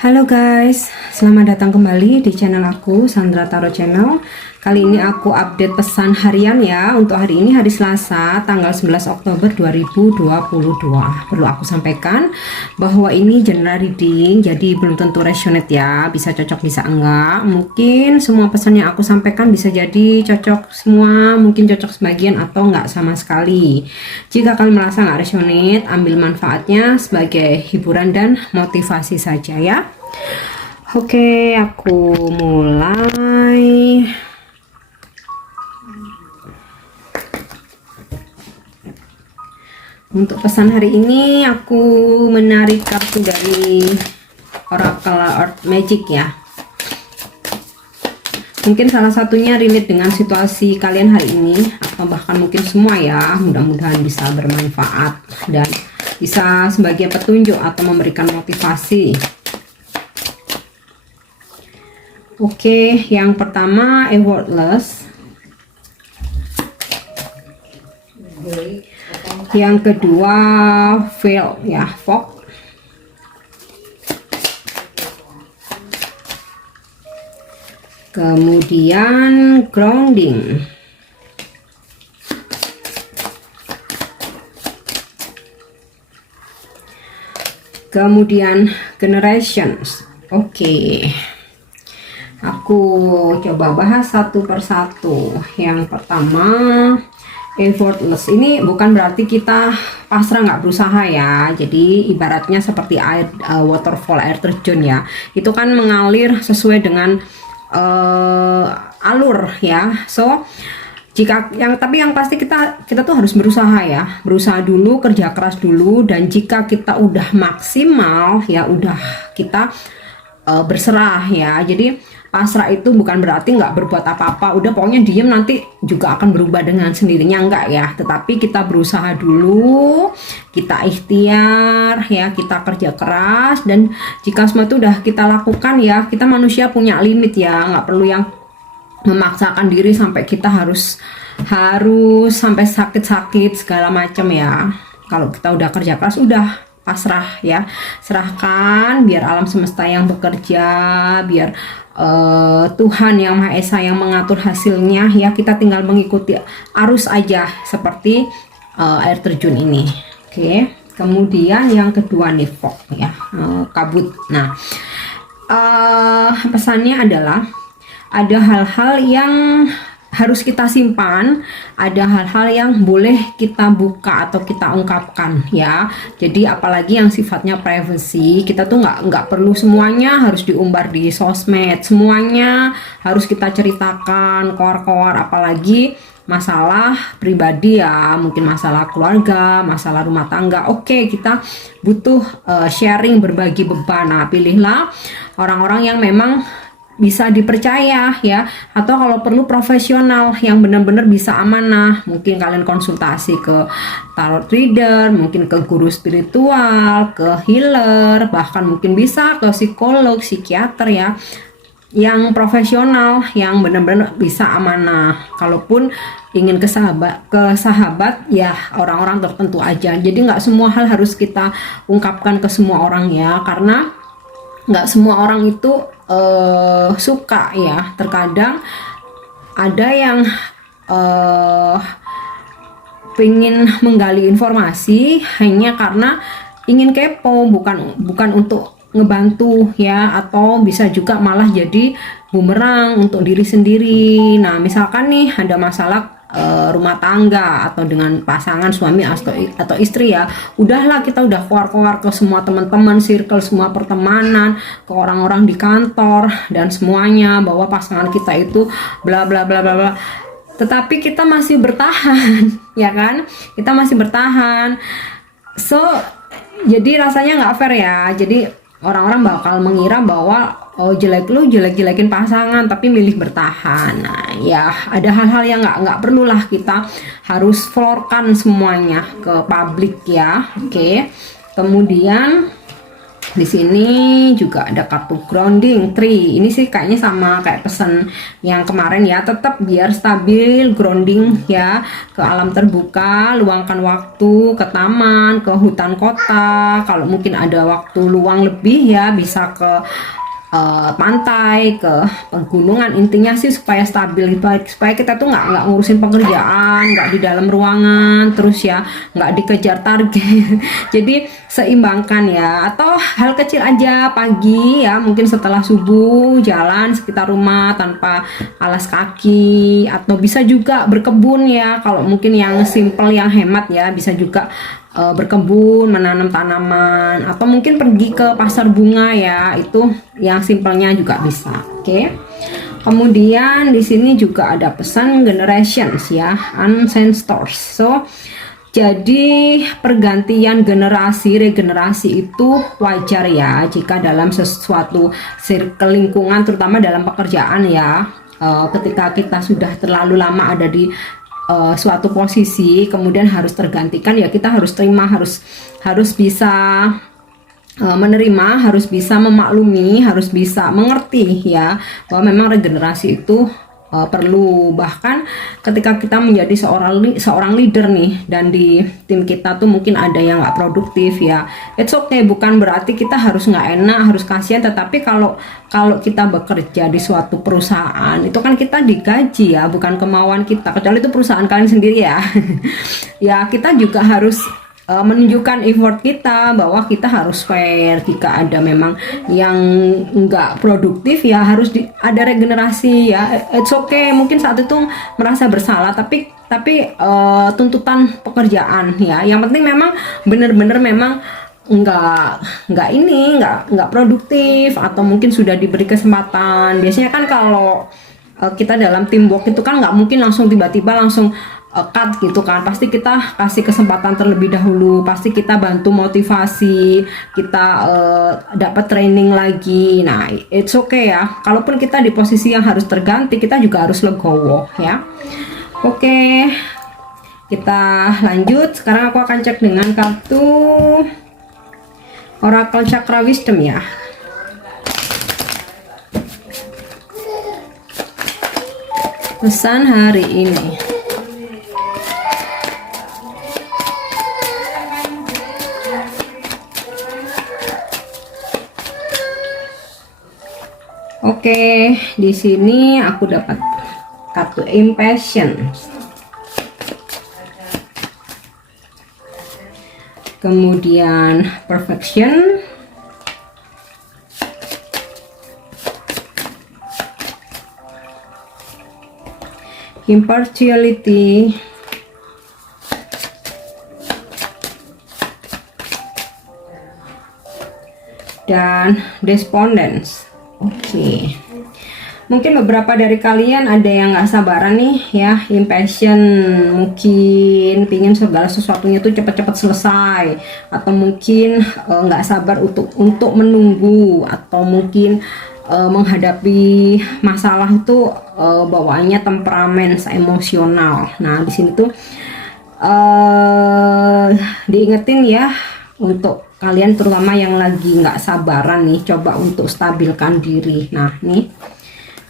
Halo guys, selamat datang kembali di channel aku, Sandra Tarot Channel. Kali ini aku update pesan harian ya. Untuk hari ini hari Selasa, tanggal 11 Oktober 2022. Perlu aku sampaikan bahwa ini general reading, jadi belum tentu resonate ya. Bisa cocok, bisa enggak. Mungkin semua pesan yang aku sampaikan bisa jadi cocok semua, mungkin cocok sebagian atau enggak sama sekali. Jika kalian merasa enggak resonate, ambil manfaatnya sebagai hiburan dan motivasi saja ya. Oke, aku mulai. Untuk pesan hari ini aku menarik kartu dari Oracle Earth Magic ya. Mungkin salah satunya relate dengan situasi kalian hari ini atau bahkan mungkin semua ya. Mudah-mudahan bisa bermanfaat dan bisa sebagai petunjuk atau memberikan motivasi. Oke, yang pertama effortless. Yang kedua fail ya, fog. Kemudian grounding. Kemudian generations. Oke. Aku coba bahas satu persatu. Yang pertama effortless. Ini bukan berarti kita pasrah nggak berusaha ya. Jadi ibaratnya seperti air waterfall, air terjun ya. Itu kan mengalir sesuai dengan alur ya. So jika tapi yang pasti kita tuh harus berusaha ya. Berusaha dulu, kerja keras dulu, dan jika kita udah maksimal ya udah kita berserah ya. Jadi pasrah itu bukan berarti nggak berbuat apa-apa, udah pokoknya diem nanti juga akan berubah dengan sendirinya, enggak ya. Tetapi kita berusaha dulu, kita ikhtiar ya, kita kerja keras, dan jika semua itu udah kita lakukan ya, kita manusia punya limit ya, nggak perlu yang memaksakan diri sampai kita harus sampai sakit-sakit segala macam ya. Kalau kita udah kerja keras udah pasrah ya, serahkan biar alam semesta yang bekerja, biar Tuhan yang Maha Esa yang mengatur hasilnya ya. Kita tinggal mengikuti arus aja seperti air terjun ini. Oke. Kemudian yang kedua nih fog ya, kabut. Nah, pesannya adalah ada hal-hal yang harus kita simpan, ada hal-hal yang boleh kita buka atau kita ungkapkan ya. Jadi apalagi yang sifatnya privacy, kita tuh nggak perlu semuanya harus diumbar di sosmed, semuanya harus kita ceritakan koar-koar, apalagi masalah pribadi ya, mungkin masalah keluarga, masalah rumah tangga. Oke, kita butuh sharing, berbagi beban. Nah, pilihlah orang-orang yang memang bisa dipercaya ya, atau kalau perlu profesional yang benar-benar bisa amanah. Mungkin kalian konsultasi ke tarot reader, mungkin ke guru spiritual, ke healer, bahkan mungkin bisa ke psikolog, psikiater ya, yang profesional yang benar-benar bisa amanah. Kalaupun ingin ke sahabat ya orang-orang tertentu aja. Jadi nggak semua hal harus kita ungkapkan ke semua orang ya, karena nggak semua orang itu suka ya. Terkadang ada yang pengen menggali informasi hanya karena ingin kepo, bukan untuk ngebantu ya, atau bisa juga malah jadi bumerang untuk diri sendiri. Nah, misalkan nih ada masalah rumah tangga atau dengan pasangan suami atau istri ya, udahlah kita udah keluar ke semua teman-teman, circle, semua pertemanan, ke orang-orang di kantor dan semuanya bahwa pasangan kita itu bla bla bla bla bla, tetapi kita masih bertahan ya kan, kita masih bertahan. So jadi rasanya nggak fair ya. Jadi orang-orang bakal mengira bahwa oh jelek-jelekin pasangan tapi milih bertahan. Nah ya, ada hal-hal yang nggak perlulah kita harus florkan semuanya ke publik ya. Oke. Kemudian Di sini juga ada kartu grounding tree. Ini sih kayaknya sama kayak pesan yang kemarin ya, tetap biar stabil, grounding ya, ke alam terbuka, luangkan waktu ke taman, ke hutan kota. Kalau mungkin ada waktu luang lebih ya, bisa ke pantai, ke pegunungan. Intinya sih supaya stabil, supaya kita tuh nggak ngurusin pekerjaan, nggak di dalam ruangan terus ya, nggak dikejar target. Jadi seimbangkan ya. Atau hal kecil aja pagi ya, mungkin setelah subuh jalan sekitar rumah tanpa alas kaki, atau bisa juga berkebun ya. Kalau mungkin yang simple, yang hemat ya, bisa juga berkebun, menanam tanaman, atau mungkin pergi ke pasar bunga ya, itu yang simpelnya juga bisa. Oke. Kemudian di sini juga ada pesan generations ya, ancestors. So jadi pergantian generasi, regenerasi itu wajar ya jika dalam sesuatu circle lingkungan, terutama dalam pekerjaan ya. Ketika kita sudah terlalu lama ada di suatu posisi, kemudian harus tergantikan ya, kita harus terima, harus bisa menerima, harus bisa memaklumi, harus bisa mengerti ya, bahwa memang regenerasi itu perlu. Bahkan ketika kita menjadi seorang leader nih, dan di tim kita tuh mungkin ada yang nggak produktif ya, it's okay, bukan berarti kita harus nggak enak, harus kasihan. Tetapi kalau kita bekerja di suatu perusahaan, itu kan kita digaji ya, bukan kemauan kita, kecuali itu perusahaan kalian sendiri ya. Ya kita juga harus menunjukkan effort kita, bahwa kita harus fair. Jika ada memang yang nggak produktif ya, harus ada regenerasi ya, it's okay. Mungkin saat itu merasa bersalah, tapi tuntutan pekerjaan ya, yang penting memang benar-benar memang nggak produktif, atau mungkin sudah diberi kesempatan. Biasanya kan kalau kita dalam teamwork itu kan nggak mungkin langsung tiba-tiba langsung cut gitu kan, pasti kita kasih kesempatan terlebih dahulu, pasti kita bantu motivasi, kita dapat training lagi. Nah it's okay ya, kalaupun kita di posisi yang harus terganti, kita juga harus legowo ya. Oke, kita lanjut. Sekarang aku akan cek dengan kartu Oracle Chakra Wisdom ya. Pesan hari ini. Oke, di sini aku dapat kartu Impatience. Kemudian Perfection. Impartiality. Dan Despondence. Oke. Mungkin beberapa dari kalian ada yang nggak sabaran nih ya, impatient, mungkin pingin segala sesuatunya tuh cepat-cepat selesai, atau mungkin nggak sabar untuk menunggu, atau mungkin menghadapi masalah itu bawaannya temperamen, emosional. Nah di sini tuh diingetin ya, untuk kalian terutama yang lagi nggak sabaran nih, coba untuk stabilkan diri. Nah nih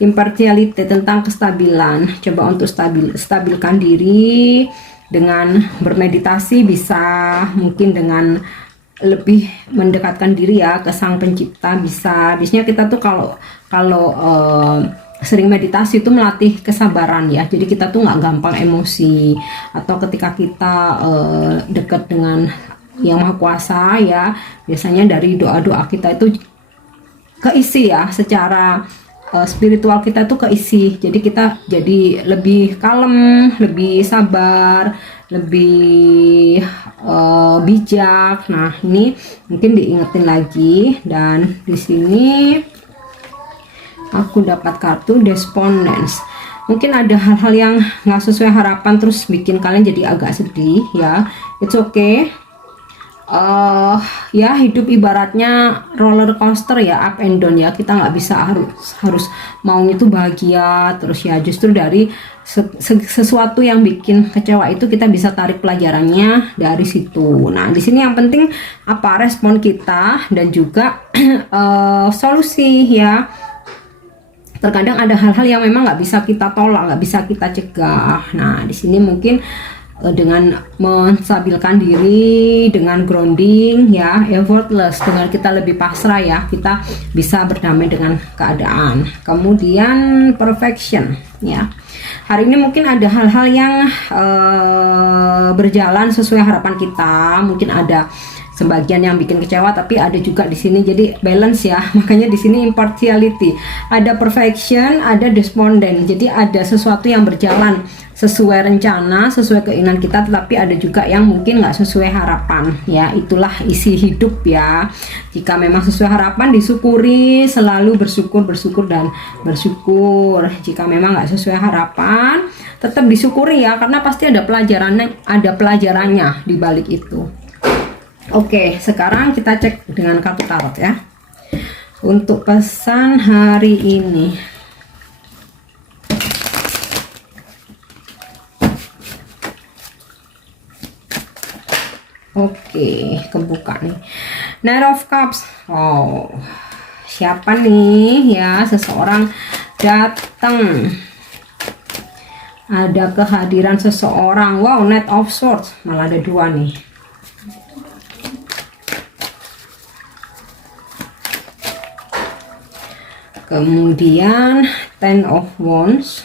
impartiality, tentang kestabilan, coba untuk stabilkan diri dengan bermeditasi, bisa mungkin dengan lebih mendekatkan diri ya ke Sang Pencipta. Biasanya kita tuh kalau sering meditasi itu melatih kesabaran ya, jadi kita tuh nggak gampang emosi. Atau ketika kita dekat dengan Yang Maha Kuasa ya, biasanya dari doa-doa kita itu keisi ya, secara spiritual kita tuh keisi, jadi kita jadi lebih kalem, lebih sabar, lebih bijak. Nah ini mungkin diingetin lagi. Dan di sini aku dapat kartu Despondence. Mungkin ada hal-hal yang nggak sesuai harapan terus bikin kalian jadi agak sedih ya, it's okay. ya hidup ibaratnya roller coaster ya, up and down ya. Kita nggak bisa harus maunya itu bahagia terus ya. Justru dari sesuatu yang bikin kecewa itu kita bisa tarik pelajarannya dari situ. Nah, di sini yang penting apa respon kita dan juga solusi ya. Terkadang ada hal-hal yang memang nggak bisa kita tolak, nggak bisa kita cegah. Nah, di sini mungkin dengan menstabilkan diri, dengan grounding ya, effortless, dengan kita lebih pasrah ya, kita bisa berdamai dengan keadaan. Kemudian perfection ya. Hari ini mungkin ada hal-hal yang berjalan sesuai harapan kita, mungkin ada sebagian yang bikin kecewa, tapi ada juga di sini jadi balance ya. Makanya di sini impartiality, ada perfection, ada despondent. Jadi ada sesuatu yang berjalan sesuai rencana, sesuai keinginan kita, tetapi ada juga yang mungkin nggak sesuai harapan ya. Itulah isi hidup ya. Jika memang sesuai harapan disyukuri, selalu bersyukur dan bersyukur. Jika memang nggak sesuai harapan tetap disyukuri ya, karena pasti ada pelajarannya di balik itu. Oke, sekarang kita cek dengan kartu tarot ya. Untuk pesan hari ini. Oke, kebuka nih. Knight of Cups. Oh, siapa nih ya? Seseorang datang. Ada kehadiran seseorang. Wow, Knight of Swords. Malah ada dua nih. Kemudian Ten of Wands.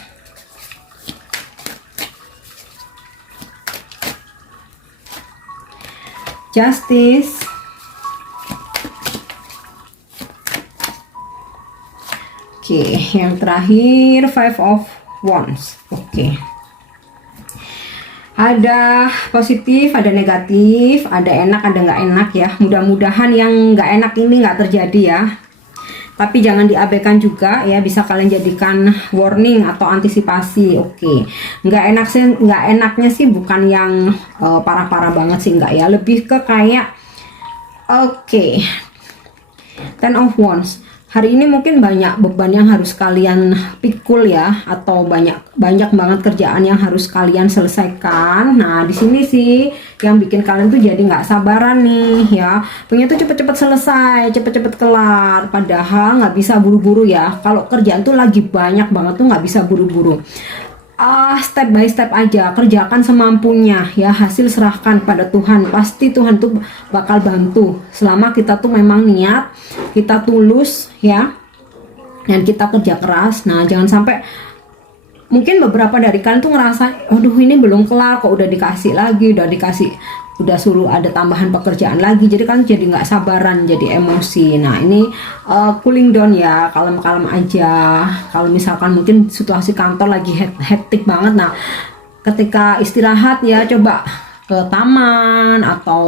Justice. Oke, yang terakhir Five of Wands. Oke. Ada positif, ada negatif, ada enak, ada nggak enak ya. Mudah-mudahan yang nggak enak ini nggak terjadi ya. Tapi jangan diabaikan juga ya, bisa kalian jadikan warning atau antisipasi. Oke. Nggak enaknya sih bukan yang parah-parah banget sih, enggak ya. Lebih ke kayak Ten of Wands. Hari ini mungkin banyak beban yang harus kalian pikul ya, atau banyak banget kerjaan yang harus kalian selesaikan. Nah, di sini sih yang bikin kalian tuh jadi nggak sabaran nih ya. Pengen tuh cepet-cepet selesai, cepet-cepet kelar. Padahal nggak bisa buru-buru ya. Kalau kerjaan tuh lagi banyak banget tuh nggak bisa buru-buru. Step by step aja, kerjakan semampunya ya, hasil serahkan pada Tuhan. Pasti Tuhan tuh bakal bantu selama kita tuh memang niat, kita tulus ya, dan kita kerja keras. Nah, jangan sampai mungkin beberapa dari kalian tuh ngerasa aduh ini belum kelar kok udah dikasih lagi, udah suruh ada tambahan pekerjaan lagi, jadi kan jadi nggak sabaran, jadi emosi. Nah, ini cooling down ya, kalem-kalem aja. Kalau misalkan mungkin situasi kantor lagi hektik banget, nah ketika istirahat ya coba ke taman atau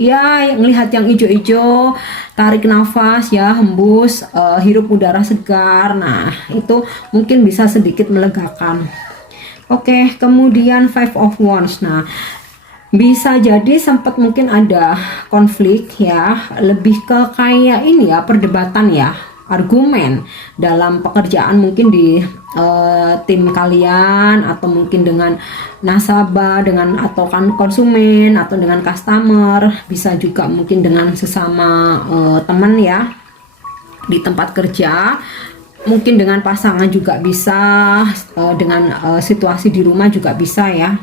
ya ngelihat yang hijau-hijau, tarik nafas ya, hembus, hirup udara segar. Nah, itu mungkin bisa sedikit melegakan. Oke, kemudian Five of Wands. Nah, bisa jadi sempat mungkin ada konflik ya, lebih ke kayak ini ya, perdebatan ya, argumen dalam pekerjaan mungkin di tim kalian, atau mungkin dengan nasabah, dengan atau kan konsumen, atau dengan customer, bisa juga mungkin dengan sesama teman ya di tempat kerja, mungkin dengan pasangan juga bisa, dengan situasi di rumah juga bisa ya.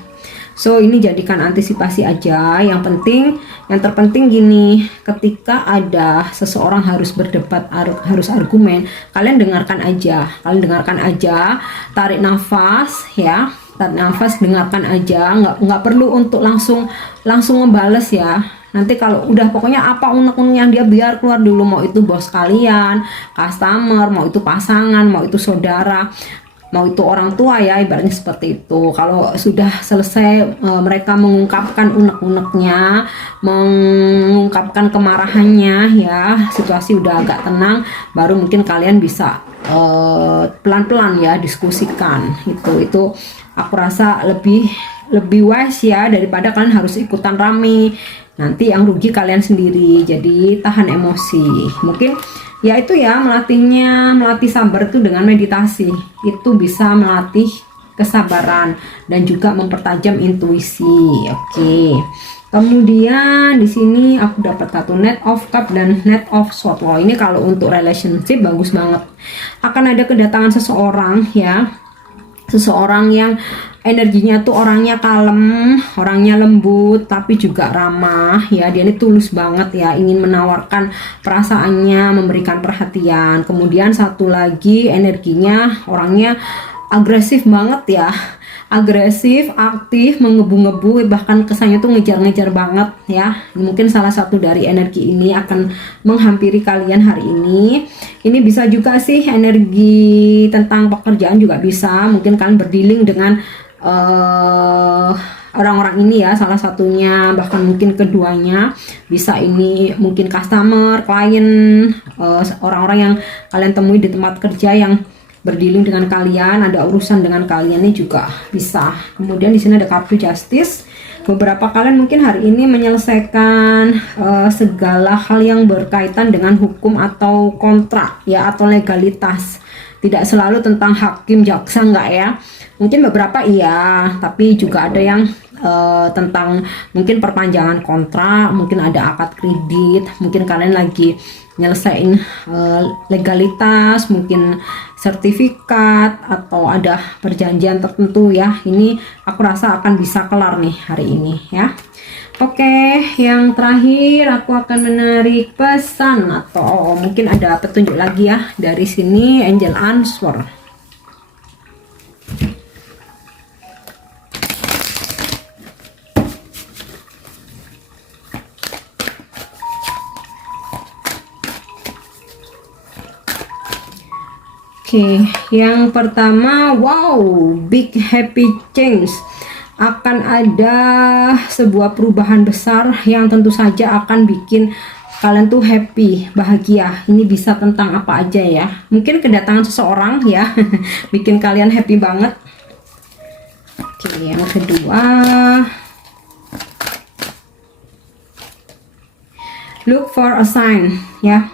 So, ini jadikan antisipasi aja. Yang terpenting gini, ketika ada seseorang harus berdebat, harus argumen, kalian dengarkan aja, tarik nafas ya, dengarkan aja, nggak perlu untuk langsung ngebales ya. Nanti kalau udah pokoknya apa unek-unek yang dia biar keluar dulu, mau itu bos kalian, customer, mau itu pasangan, mau itu saudara, mau itu orang tua ya, ibaratnya seperti itu. Kalau sudah selesai mereka mengungkapkan unek-uneknya, mengungkapkan kemarahannya ya, situasi udah agak tenang, baru mungkin kalian bisa pelan-pelan ya diskusikan. Itu aku rasa lebih wise ya, daripada kalian harus ikutan rame nanti yang rugi kalian sendiri. Jadi tahan emosi. Mungkin ya itu ya, melatih sabar itu dengan meditasi. Itu bisa melatih kesabaran dan juga mempertajam intuisi. Oke. Kemudian di sini aku dapat kartu Knight of Cup dan Knight of Swords. Wow, ini kalau untuk relationship bagus banget. Akan ada kedatangan seseorang ya. Seseorang yang energinya tuh orangnya kalem, orangnya lembut, tapi juga ramah ya. Dia ini tulus banget ya, ingin menawarkan perasaannya, memberikan perhatian. Kemudian satu lagi energinya orangnya agresif banget ya, agresif, aktif, menggebu-gebu, bahkan kesannya tuh ngejar-ngejar banget ya. Mungkin salah satu dari energi ini akan menghampiri kalian hari ini. Ini bisa juga sih energi tentang pekerjaan juga bisa. Mungkin kalian berdealing dengan orang-orang ini ya, salah satunya, bahkan mungkin keduanya. Bisa ini mungkin customer, klien, orang-orang yang kalian temui di tempat kerja yang berdealing dengan kalian, ada urusan dengan kalian ini juga bisa. Kemudian di sini ada kartu Justice. Beberapa kalian mungkin hari ini menyelesaikan segala hal yang berkaitan dengan hukum atau kontrak ya, atau legalitas. Tidak selalu tentang hakim jaksa, enggak ya. Mungkin beberapa iya, tapi juga ada yang tentang mungkin perpanjangan kontrak, mungkin ada akad kredit, mungkin kalian lagi nyelesain legalitas, mungkin sertifikat, atau ada perjanjian tertentu ya. Ini aku rasa akan bisa kelar nih hari ini ya. Oke, yang terakhir aku akan menarik pesan atau mungkin ada petunjuk lagi ya dari sini, Angel Answer. Oke, yang pertama, wow, big happy change. Akan ada sebuah perubahan besar yang tentu saja akan bikin kalian tuh happy, bahagia. Ini bisa tentang apa aja ya. Mungkin kedatangan seseorang ya, bikin kalian happy banget. Oke, yang kedua, look for a sign ya.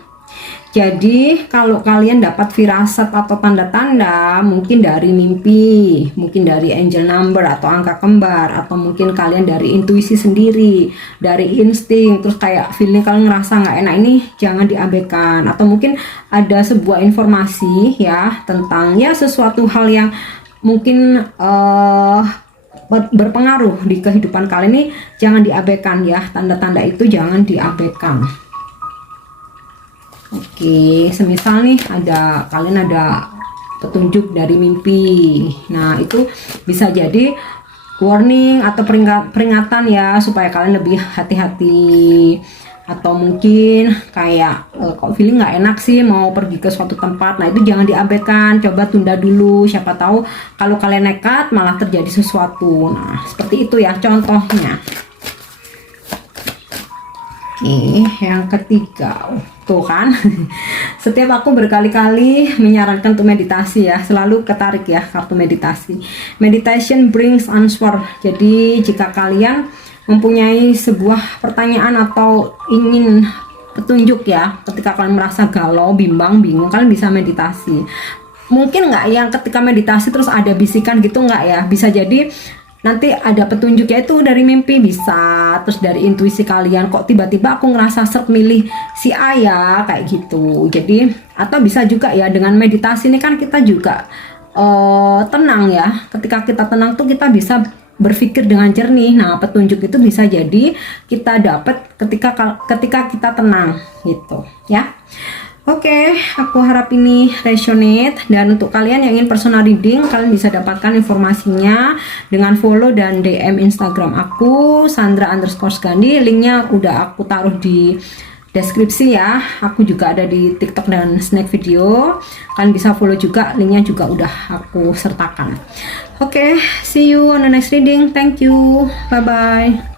Jadi kalau kalian dapat firasat atau tanda-tanda, mungkin dari mimpi, mungkin dari angel number atau angka kembar, atau mungkin kalian dari intuisi sendiri, dari insting, terus kayak feeling kalian ngerasa nggak enak, ini jangan diabaikan. Atau mungkin ada sebuah informasi ya tentang ya sesuatu hal yang mungkin berpengaruh di kehidupan kalian, ini jangan diabaikan ya. Tanda-tanda itu jangan diabaikan. Oke, semisal nih kalian ada petunjuk dari mimpi. Nah, itu bisa jadi warning atau peringatan ya, supaya kalian lebih hati-hati. Atau mungkin kayak kok feeling nggak enak sih mau pergi ke suatu tempat. Nah, itu jangan diabaikan, coba tunda dulu. Siapa tahu kalau kalian nekat malah terjadi sesuatu. Nah, seperti itu ya contohnya. Oke, yang ketiga, tuh kan, setiap aku berkali-kali menyarankan untuk meditasi ya, selalu ketarik ya kartu meditasi. Meditation brings answer. Jadi jika kalian mempunyai sebuah pertanyaan atau ingin petunjuk ya, ketika kalian merasa galau, bimbang, bingung, kalian bisa meditasi. Mungkin nggak yang ketika meditasi terus ada bisikan gitu, nggak ya, bisa jadi nanti ada petunjuknya itu dari mimpi, bisa terus dari intuisi kalian, kok tiba-tiba aku ngerasa seret milih si A ya, kayak gitu. Jadi atau bisa juga ya dengan meditasi ini kan kita juga tenang ya. Ketika kita tenang tuh kita bisa berpikir dengan jernih. Nah, petunjuk itu bisa jadi kita dapat ketika kita tenang gitu ya. Oke, aku harap ini resonate. Dan untuk kalian yang ingin personal reading, kalian bisa dapatkan informasinya dengan follow dan DM Instagram aku, Sandra_Gandhi. Linknya udah aku taruh di deskripsi ya. Aku juga ada di TikTok dan Snack Video. Kalian bisa follow juga, linknya juga udah aku sertakan. Oke, see you on the next reading. Thank you, bye bye.